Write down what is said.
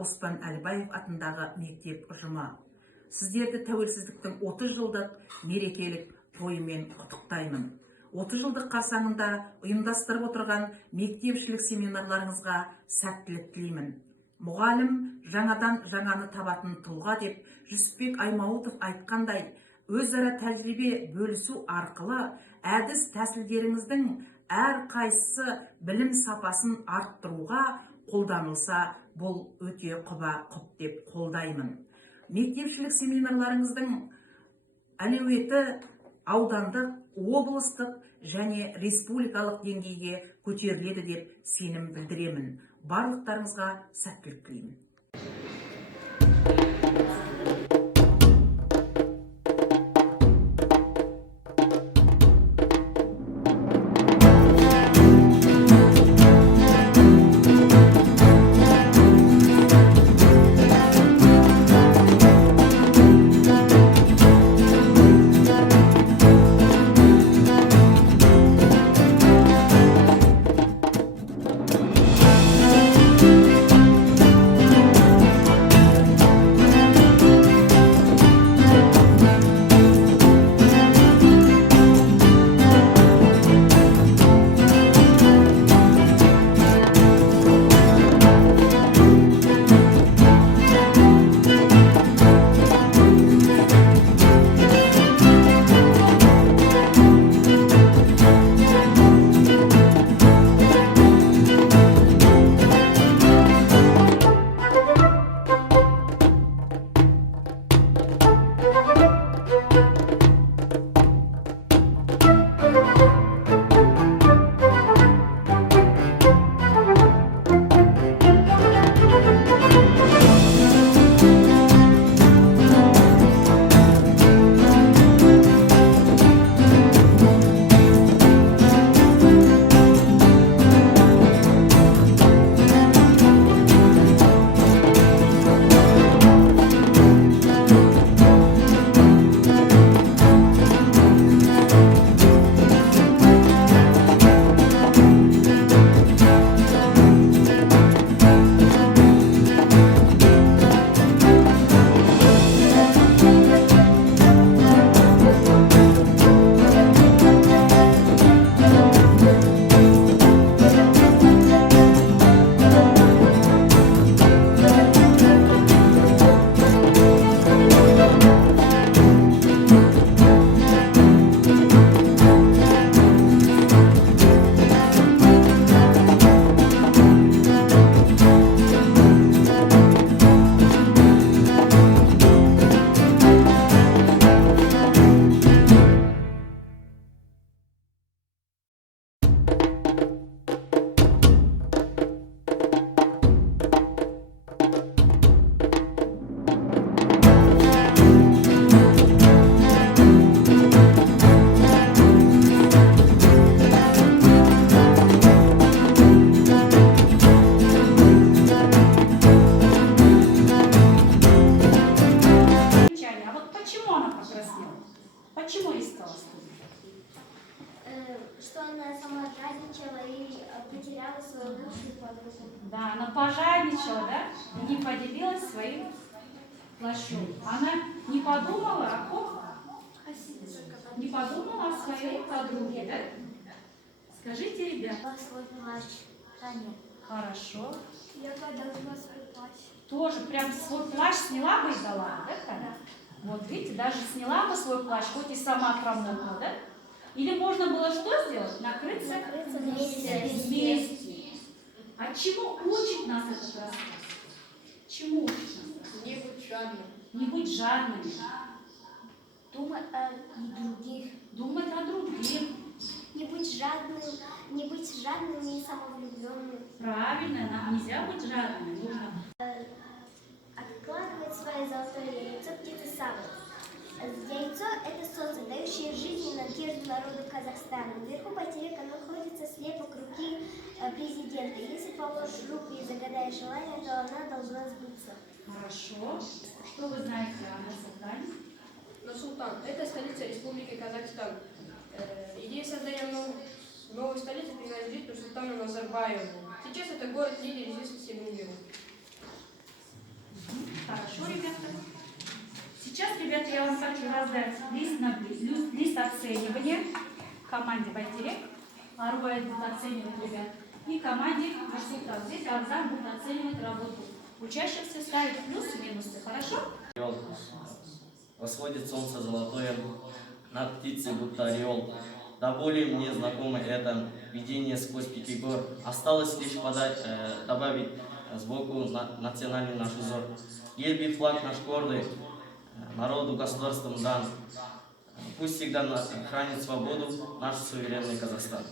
Оспан Әлбаев атындағы мектеп ұжымы. Сіздерді тәуелсіздіктің 30 жылдық мерекелік тойымен құттықтаймын. 30 жылдық қарсаңында ұйымдастырып отырған мектепшілік семинарларыңызға сәттілік тілеймін. Мұғалім жаңадан жаңаны табатын тұлға деп Жүсіпбек Аймауытов айтқандай, өзара тәжірибе бөлісу арқылы әдіс тәсілдеріңіздің әр қайсысы білім сапасын арттыруға қолданылса, бұл өте құба-құп деп қолдаймын. Мектепшілік семинарларыңыздың әлеуеті аудандық, облыстық және республикалық деңгейге көтеріледі деп сенім білдіремін. Барлықтарыңызға сәттілік тілеймін. Почему искала студию? Что она сама жадничала и потеряла свою лучшую подругу. Да, она пожадничала, да? И не поделилась своим плащом. Она не подумала о ком? Не подумала о своей подруге, да? Скажите, ребята. Свой плащ. Таня. Хорошо. Я подожгла свой плащ. Тоже прям свой плащ сняла бы и дала, да, Таня? Вот, видите, даже сняла бы свой плащ, хоть и сама промокла, да? Или можно было что сделать? Накрыться вместе. А чему учит нас этот рассказ? Чему учит нас? Не будь жадным. Не быть жадными. Думать о других. Думать о других. Не быть жадными и самовлюбленными. Правильно, нам нельзя быть жадными. Нужно Откладывать свое золотое яйцо птицы самой. Яйцо – это солнце, дающее жизнь и надежду народу Казахстана. Вверху потерека находится слепок руки президента. Если положишь руку и загадаешь желание, то она должна сбыться. Хорошо. Что вы знаете о Нур-Султане? Нур-Султан – это столица Республики Казахстан. Идея создания новой столицы принадлежит Нур-Султану Назарбаеву. Сейчас это город-лидер, известный всему миру. Хорошо, ребята. Сейчас, ребята, я вам хочу раздать лист оценивания команде Байтерек. Аруэ будет оценивать, ребят. И команде Марсултан. Здесь Арзан будет оценивать работу учащихся, ставить плюсы-минусы. Хорошо? Восходит солнце золотое, на птице будто орел. Да более мне знакомо это видение сквозь пики гор. Осталось лишь добавить сбоку национальный наш узор. Герб и флаг наш гордый, народу государством дан. Пусть всегда хранит свободу наш суверенный Казахстан.